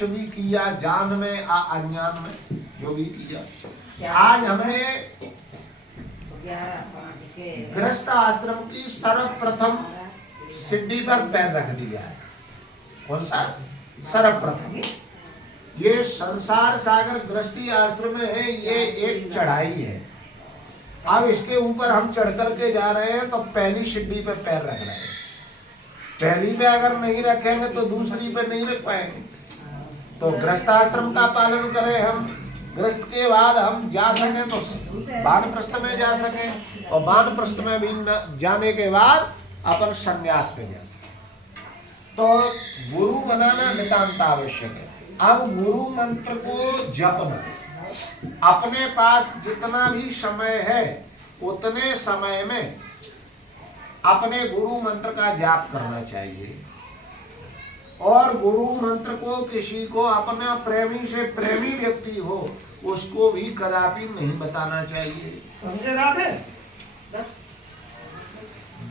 भी किया, जान में अज्ञान में जो भी किया। आज हमने गृहस्थ आश्रम की सर्वप्रथम सीढ़ी पर पैर रख दिया है। कौन सा? सर्वप्रथम। ये संसार सागर गृहस्थी आश्रम है, ये एक चढ़ाई है। अब इसके ऊपर हम चढ़ करके जा रहे हैं तो पहली सीढ़ी पे पैर रख रहे हैं। पहली पे अगर नहीं रखेंगे तो दूसरी पे नहीं रख पाएंगे। तो गृहस्थ आश्रम का पालन करें हम, गृहस्थ के बाद हम जा सकें तो वानप्रस्थ में जा सकें, और वानप्रस्थ में भी जाने के बाद अपन संन्यास में जा सकें। तो गुरु बनाना नितांत आवश्यक है। अब गुरु मंत्र को जपना, अपने पास जितना भी समय है उतने समय में अपने गुरु मंत्र का जाप करना चाहिए। और गुरु मंत्र को किसी को अपना प्रेमी से प्रेमी व्यक्ति हो उसको भी कदापि नहीं बताना चाहिए। समझे राधे?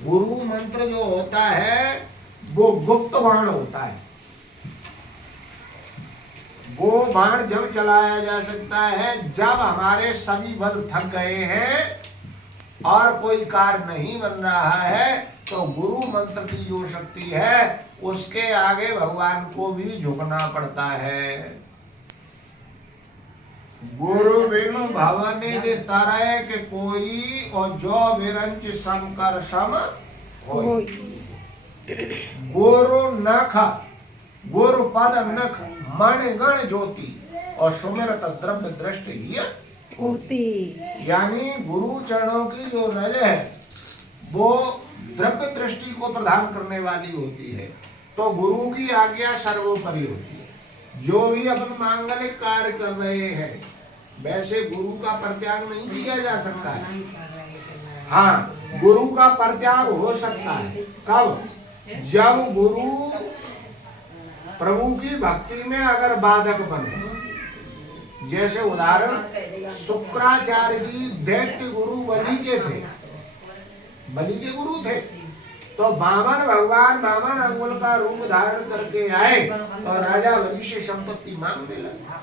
गुरु मंत्र जो होता है वो गुप्त बाण होता है। वो बाण जब चलाया जा सकता है जब हमारे सभी बल थक गए हैं और कोई कार्य नहीं बन रहा है, तो गुरु मंत्र की जो शक्ति है उसके आगे भगवान को भी झुकना पड़ता है। गुरु बिनु भवनि तरय के कोई, और जो विरंच शंकर सम होई। गुरु नख गुरु पद नख मणि गण ज्योति, और सुमिरत द्रव्य दृष्टि ही होती। यानी गुरु चरणों की जो रज है वो द्रव्य दृष्टि को प्रदान करने वाली होती है। तो गुरु की आज्ञा सर्वोपरि होती है। जो भी अपन मांगलिक कार्य कर रहे हैं वैसे गुरु का परित्याग नहीं किया जा सकता है। हाँ, गुरु का परित्याग हो सकता है कब? जब गुरु प्रभु की भक्ति में अगर बाधक बने। जैसे उदाहरण शुक्राचार्य जी दैत्य गुरु बलि के थे, बलि के गुरु थे। तो वामन भगवान वामन अंगुल का रूप धारण करके आए और राजा बलि से संपत्ति मांगने लगा।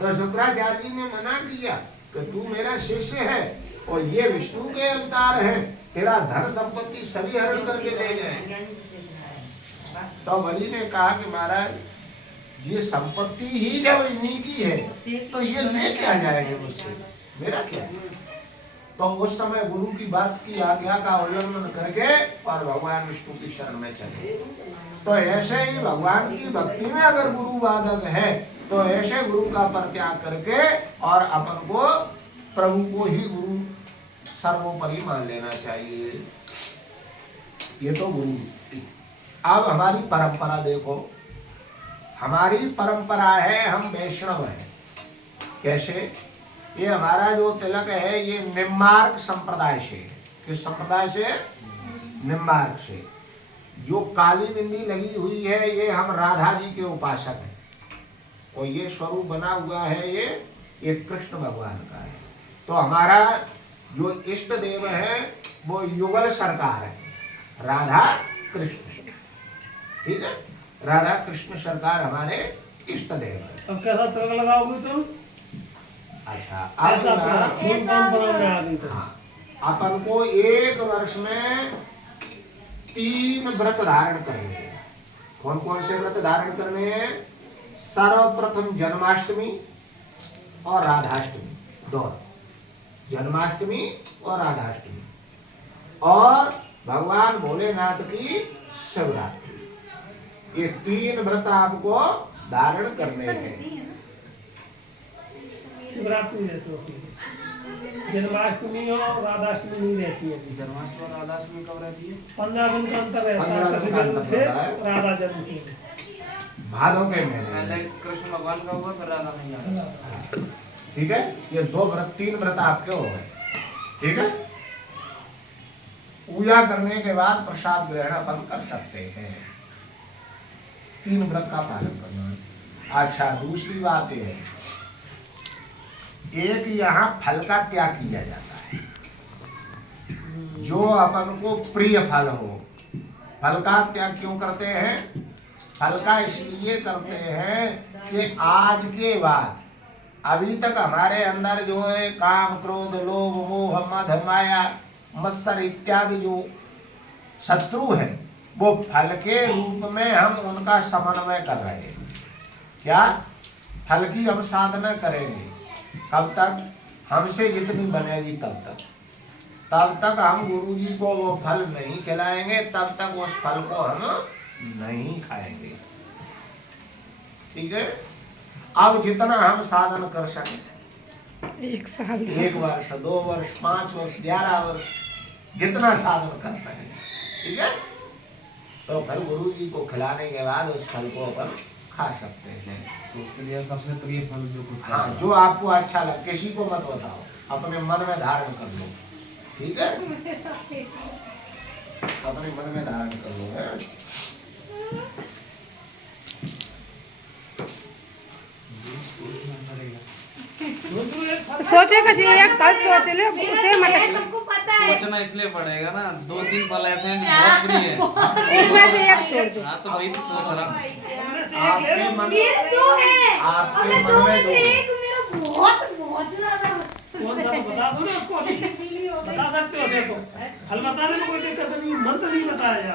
तो शुक्राचार्य जी ने मना किया कि तू मेरा शिष्य है और ये विष्णु के अवतार हैं, तेरा धन संपत्ति सभी हरण करके ले जाए। तो बलि ने कहा कि महाराज ये संपत्ति ही जब इन्हीं की है तो ये ले क्या जाएंगे मुझसे, मेरा क्या है? तो उस समय गुरु की बात की आज्ञा का उल्लंघन करके और भगवान विष्णु की शरण में चले। तो ऐसे ही भगवान की भक्ति में अगर गुरु बाधक है तो ऐसे गुरु का परित्याग करके और अपन को प्रभु को ही गुरु सर्वोपरि मान लेना चाहिए। ये तो गुरु। अब हमारी परंपरा देखो, हमारी परंपरा है हम वैष्णव हैं। कैसे? ये हमारा जो तिलक है ये निम्बार्क संप्रदाय से। किस संप्रदाय से? निम्बार्क से। जो काली बिंदी लगी हुई है ये हम राधा जी के उपासक हैं, और ये स्वरूप बना हुआ है ये कृष्ण भगवान का है। तो हमारा जो इष्ट देव है वो युगल सरकार है, राधा कृष्ण। ठीक है, राधा कृष्ण सरकार हमारे इष्ट देव है। अब कैसा तिलक लगाओगे तुम? अच्छा, अपन को एक वर्ष में 3 व्रत धारण करने हैं। कौन कौन से व्रत धारण करने हैं? सर्वप्रथम जन्माष्टमी और राधाष्टमी, दोनों, जन्माष्टमी और राधाष्टमी, और भगवान भोलेनाथ की शिवरात्रि। ये 3 व्रत आपको धारण करने हैं। शिवरात्रि रहती है, जन्माष्टमी और राधाष्टमी नहीं रहती है। जन्माष्टमी और राधाष्टमी कब रहती है? 15 दिन का अंतर रहता 15 दिन का अंतर है होता है। राधा जन्म की। भादों के महीने पहले कृष्ण भगवान का हुआ फिर राधा मैया। ठीक है, ये 3 व्रत आपके हो गए। ठीक है, पूजा करने के बाद प्रसाद ग्रहण अपन कर सकते हैं। 3 व्रत का पालन करना। अच्छा, दूसरी बात यह है, एक यहाँ फल का त्याग किया जाता है, जो अपन को प्रिय फल हो। फल का त्याग क्यों करते हैं? फल का इसलिए करते हैं कि आज के बाद अभी तक हमारे अंदर जो है काम, क्रोध, लोभ, मोह, मद, माया, मत्सर इत्यादि जो शत्रु है, वो फल के रूप में हम उनका समन्वय कर रहे हैं। क्या? फल की हम साधना करेंगे। कब तक? हमसे जितनी बनेगी तब तक हम गुरु जी को वो फल नहीं खिलाएंगे, तब तक उस फल को हम नहीं खाएंगे। ठीक है? अब जितना हम साधन कर सके, 1 साल 1 वर्ष, 2 वर्ष, 5 वर्ष, 11 वर्ष, जितना साधन कर सके, ठीक है, तो फिर गुरु जी को खिलाने के बाद उस फल को अपन खा सकते हैं। तो उसके लिए सबसे प्रिय फल जो कुछ हाँ, जो आपको अच्छा लगे, किसी को मत बताओ, अपने मन में धारण कर लो। ठीक है, अपने मन में धारण कर लो है। सोचेगा जी, एक फल सोच ले, उसे मत सबको पता है। सोचना इसलिए पड़ेगा ना, 2-3 फल ऐसे हैं जो बहुत प्रिय हैं। इसमें से एक छोड़ दो। हाँ तो वही तो सोच रहा हूँ। उनमें से एक ले आपके लो। मन ये दो है। आपके और मन दो में में दो। से एक मेरा बहुत ज्यादा। कौन सा तो बता दो ना उसको अभी। बता सकते हो, देखो फल बताने में कोई दिक्कत नहीं, मंत्र नहीं बताया।